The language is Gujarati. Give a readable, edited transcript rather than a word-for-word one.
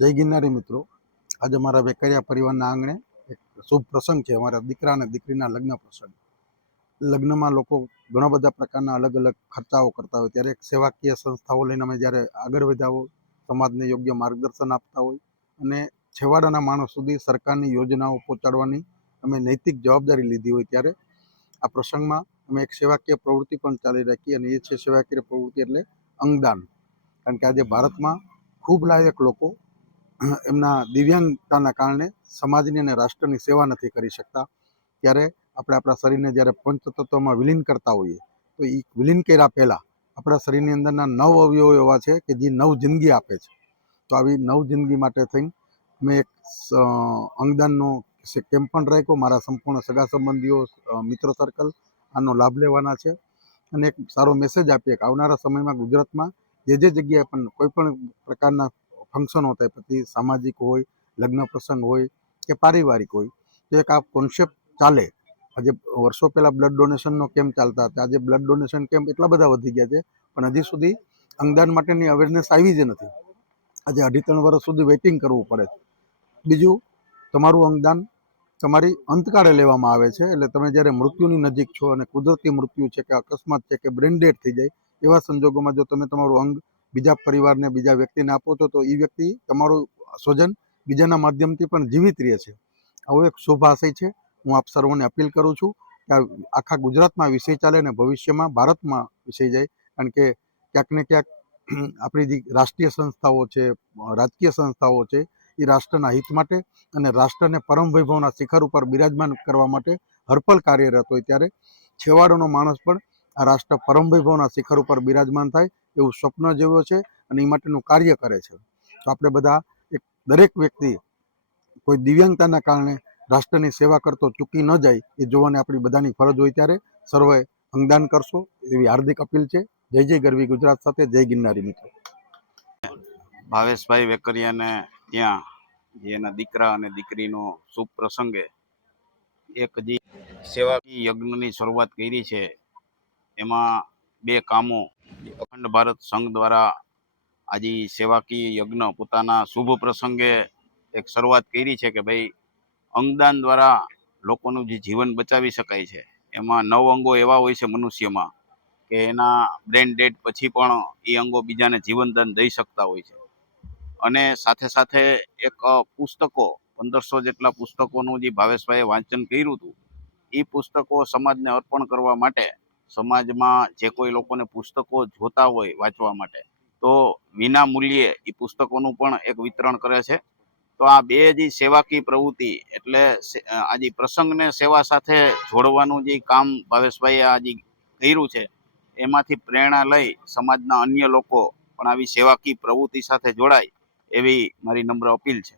જય ગિરનારી મિત્રો, આજે મારા વેકરિયા પરિવારના આંગણે એક શુભ પ્રસંગ છે. અમારા દીકરા અને દીકરીના લગ્ન પ્રસંગ. લગ્નમાં લોકો ઘણા બધા પ્રકારના અલગ અલગ ખર્ચાઓ કરતા હોય, ત્યારે એક સેવાકીય સંસ્થાઓ લઈને અમે જ્યારે આગળ વધ્યા હોય, સમાજને યોગ્ય માર્ગદર્શન આપતા હોય અને છેવાડાના માણસ સુધી સરકારની યોજનાઓ પહોંચાડવાની અમે નૈતિક જવાબદારી લીધી હોય, ત્યારે આ પ્રસંગમાં અમે એક સેવાકીય પ્રવૃત્તિ પણ ચાલી રાખી, અને એ છે સેવાકીય પ્રવૃત્તિ એટલે અંગદાન. કારણ કે આજે ભારતમાં ખૂબ લાયક લોકો એમના દિવ્યાંગતાના કારણે સમાજની અને રાષ્ટ્રની સેવા નથી કરી શકતા, ત્યારે આપણે આપણા શરીરને જ્યારે પંચતત્વમાં વિલીન કરતા હોઈએ, તો એ વિલીન કર્યા પહેલાં આપણા શરીરની અંદરના 9 અવયવો એવા છે કે જે નવ જિંદગી આપે છે. તો આવી નવ જિંદગી માટે થઈને મેં એક અંગદાનનો કેમ્પ પણ રાખ્યો. મારા સંપૂર્ણ સગા સંબંધીઓ, મિત્ર સર્કલ આનો લાભ લેવાના છે, અને એક સારો મેસેજ આપીએ કે આવનારા સમયમાં ગુજરાતમાં જે જગ્યાએ પણ કોઈ પણ પ્રકારના ફંક્શનો થાય, પછી સામાજિક હોય, લગ્ન પ્રસંગ હોય કે પારિવારિક હોય, તો એક આ કોન્સેપ્ટ ચાલે. આજે વર્ષો પહેલાં બ્લડ ડોનેશનનો કેમ્પ ચાલતા હતા. આજે બ્લડ ડોનેશન કેમ્પ એટલા બધા વધી ગયા છે, પણ હજી સુધી અંગદાન માટેની અવેરનેસ આવી જ નથી. આજે 2.5-3 વર્ષ સુધી વેઇટિંગ કરવું પડે. બીજું, તમારું અંગદાન તમારી અંતકાળે લેવામાં આવે છે, એટલે તમે જ્યારે મૃત્યુની નજીક છો અને કુદરતી મૃત્યુ છે કે અકસ્માત છે કે બ્રેન ડેડ થઈ જાય, એવા સંજોગોમાં જો તમે તમારું અંગ બીજા પરિવારને, બીજા વ્યક્તિને આપો છો, તો એ વ્યક્તિ તમારું સ્વજન બીજાના માધ્યમથી પણ જીવિત રહે છે. આવો એક શુભ આશય છે. હું આપ સર્વોને અપીલ કરું છું કે આખા ગુજરાતમાં વિષય ચાલે અને ભવિષ્યમાં ભારતમાં વિષય જાય. કારણ કે ક્યાંક ને ક્યાંક આપણી જે રાષ્ટ્રીય સંસ્થાઓ છે, રાજકીય સંસ્થાઓ છે, એ રાષ્ટ્રના હિત માટે અને રાષ્ટ્રને પરમ વૈભવના શિખર ઉપર બિરાજમાન કરવા માટે હરપલ કાર્યરત હોય, ત્યારે છેવાડાનો માણસ પણ આ રાષ્ટ્ર પરમ વૈભવના શિખર ઉપર બિરાજમાન થાય એવું સ્વપ્ન જેવું છે, અને એ માટેનું કાર્ય કરે છે. તો આપણે બધા દરેક વ્યક્તિ કોઈ દિવ્યાંગતાના કારણે રાષ્ટ્રની સેવા કરતો ચૂકી ન જાય, એ જોવાની આપણી બધાની ફરજ હોય, ત્યારે સર્વે અંગદાન કરશો એવી હાર્દિક અપીલ છે. જય જય ગરવી ગુજરાત સાથે. જય ગિરનારી મિત્રો. ભાવેશભાઈ વેકરિયાને ત્યાં જેના દીકરા અને દીકરીનો શુભ પ્રસંગે એક જે સેવાકીય યજ્ઞની શરૂઆત કરી છે, એમાં 2 કામો અખંડ ભારત સંઘ દ્વારા આજે સેવાકીય યજ્ઞ પોતાના શુભ પ્રસંગે એક શરૂઆત કરી છે કે ભાઈ અંગદાન દ્વારા લોકોનું જે જીવન બચાવી શકાય છે. એમાં 9 અંગો એવા હોય છે મનુષ્યમાં કે એના બ્રેન ડેડ પછી પણ એ અંગો બીજાને જીવનદાન દઈ શકતા હોય છે. અને સાથે સાથે એક પુસ્તકો 1500 જેટલા પુસ્તકોનું જે ભાવેશભાઈએ વાંચન કર્યું હતું, એ પુસ્તકો સમાજને અર્પણ કરવા માટે, સમાજમાં જે કોઈ લોકોને પુસ્તકો જોતા હોય વાંચવા માટે, તો વિના મૂલ્યે એ પુસ્તકોનું પણ એક વિતરણ કરે છે. તો આ 2 જે સેવાકીય પ્રવૃત્તિ એટલે આજે પ્રસંગને સેવા સાથે જોડવાનું જે કામ ભાવેશભાઈએ આજે કર્યું છે, એમાંથી પ્રેરણા લઈ સમાજના અન્ય લોકો પણ આવી સેવાકીય પ્રવૃત્તિ સાથે જોડાય એવી મારી નમ્ર અપીલ છે.